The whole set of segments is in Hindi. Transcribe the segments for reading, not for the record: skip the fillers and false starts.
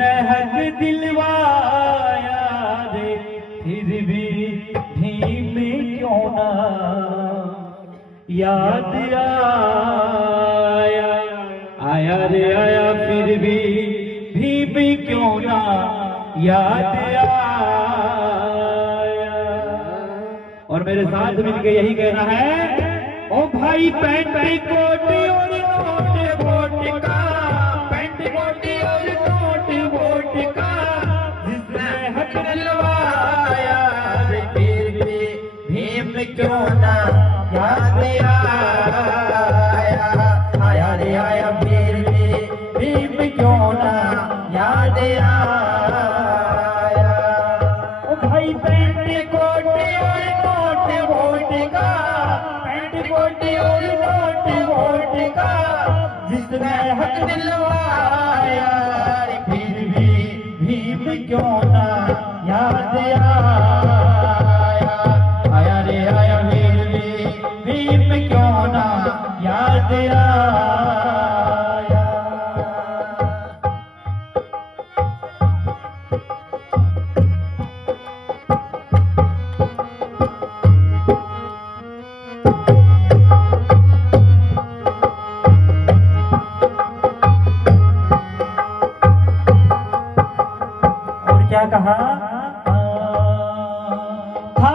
जिसने हक दिलवाया रे, फिर भी भीम क्यों ना याद आया। आया रे आया फिर भी भीम क्यों ना याद आया। और मेरे साथ मिलके यही कहना है, ओ भाई पैंट कोट और नोट वोट का, पैंट कोट और नोट वोट का, जिसने हक दिलवाया रे, फिर भी भीम क्यों ना याद आया। आया रे आया फिर भी भीम क्यों ना याद आया। ओ भाई पैंट कोट और नोट वोट का, पैंट कोट और नोट वोट का, जिसने हक दिलवाया रे, फिर भी भीम क्यों ना याद आया। आया रे आया फिर भी भीम क्यों ना याद आया। क्या कहा था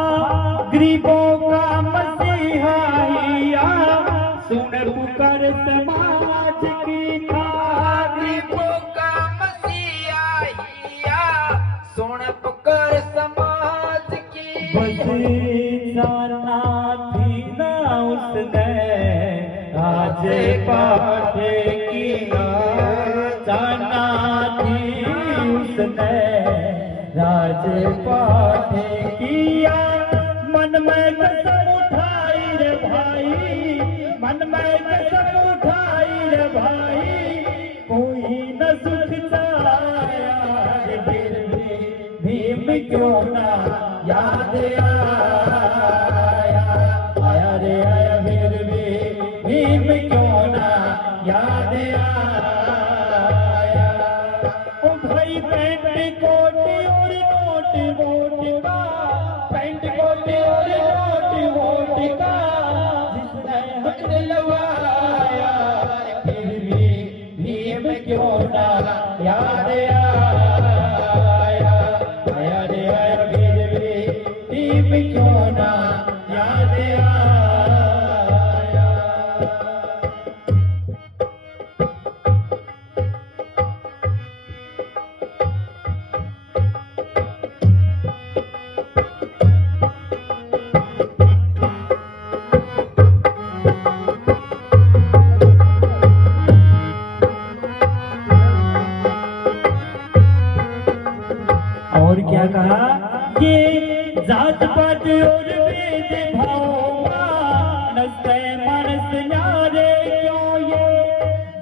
गरीबों का मसीहा हिया, सुन पुकार समाज की था। गरीबों का मसीहा हिया, सुन पुकार समाज की। बस जाना थी ना उसने आज पाठ की, जाना थी उसने राजपाठ किया। मन में कसम उठाई रे भाई, मन में कसम उठाई रे भाई, कोई न सुख जाया रे, फिर भी भीम क्यों ना याद आया। आया रे आया फिर भी भीम क्यों ना याद आया। ओ भाई पैंट कोट और नोट वोट का, पैंट कोट और नोट वोट का, जिसने हक दिलवाया फिर भी भीम क्यों ना याद आया। आया रे आया फिर भी भीम क्यों ना याद आया। और क्या कहा, ये जात पात और भेद भाव नस्ते मनस न्यारे क्यों, ये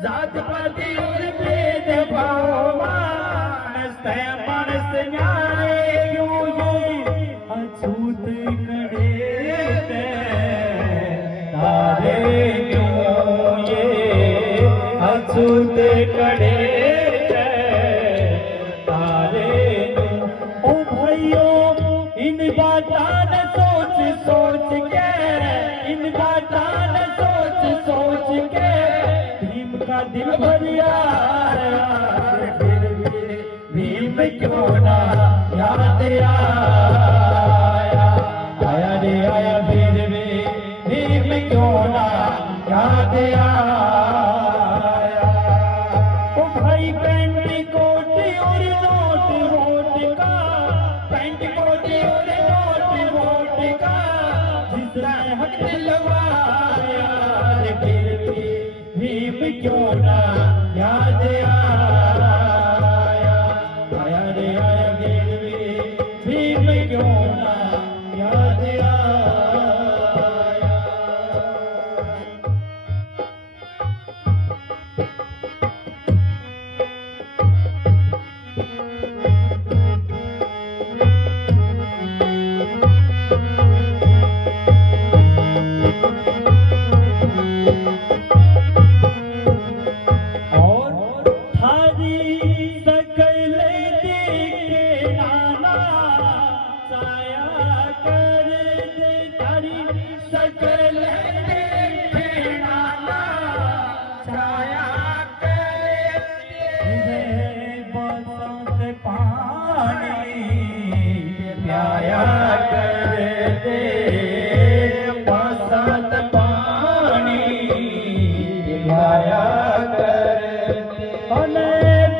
जात पात और भेद भाव नस्ते मनस न्यारे क्यों, ये अछूत खड़े ते तारे क्यों, ये अछूत खड़े इन बातान सोच सोच के, इन बातान सोच सोच के, भीम का दिल भरिया फिर भी भीम क्यों ना याद आया। आया रे आया फिर भी भीम क्यों ना याद आया। ओ भाई पैंट कोट और नोट वोट का, पैंट कोट और नोट वोट का, जिसने हक दिलवाया रे, फिर भी भीम क्यों ना याद आया। आया रे आया फिर भी भीम क्यों ना याद आया। सकल देखना ना छाया करे बसंत पानी प्याया करते बसंत पानी प्याया करते अने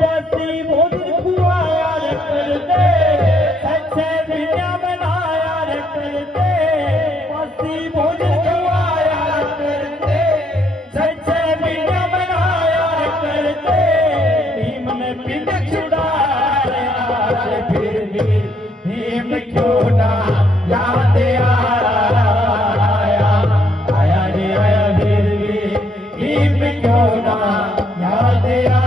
बसी भोज खुआया करते सच्चे बिना बनाया करते बसी भोज खुआया करते सच्चे बिना बनाया करते भीम ने पिंड छुड़ाया फिर भी भीम क्यों ना याद आया आया रे आया फिर भी भीम क्यों ना याद आया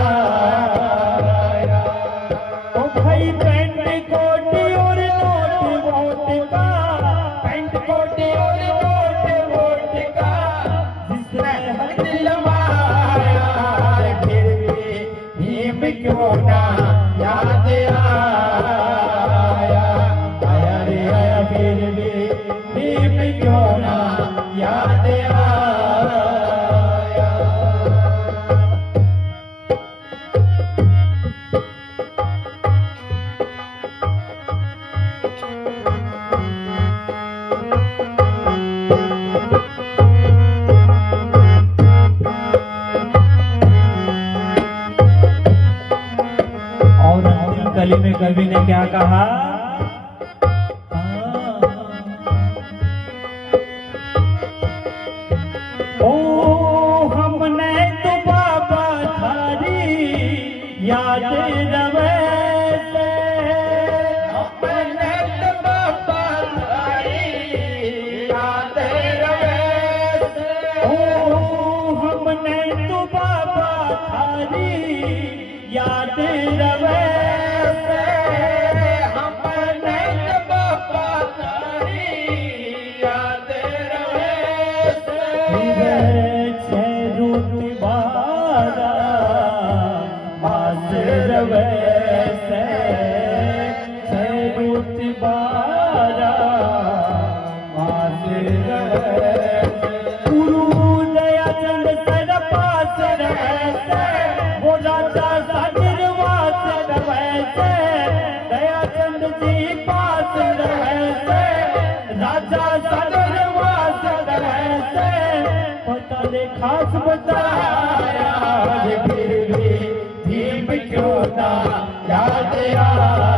ओ भाई पैंट कोटी और नोट वोट का पैंट कोटी और नोट वोट का जिसने हक दिलवाया फिर भी भीम क्यों ना याद आया आया रे आया फिर भी भीम क्यों ना याद आया और अंतिम कली में कवि ने क्या कहा ओ हमने तो बाबा थारी याद रवे से हमने तो बाबा थारी याद रवे से ओ हमने तो बाबा थारी याद रवे से हमने तो बाबा थारी याद रवे से छेरूती बारा मास रवे से छेरूती बारा मास रवे से गुरु दयाचंद सर पास रवे से वो राजा सागरवास रवे से दयाचंद जी पास रवे से राजा सागरवास रवे से पता ले खास बताया फिर भी भीम क्यों ना याद आया